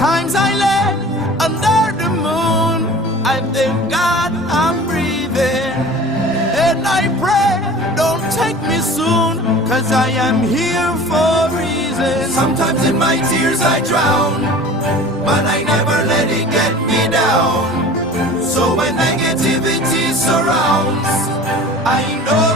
Times I lay under the moon, I thank God I'm breathing. And I pray, don't take me soon, 'cause I am here for a reason. Sometimes in my tears I drown, but I never let it get me down. So when negativity surrounds, I know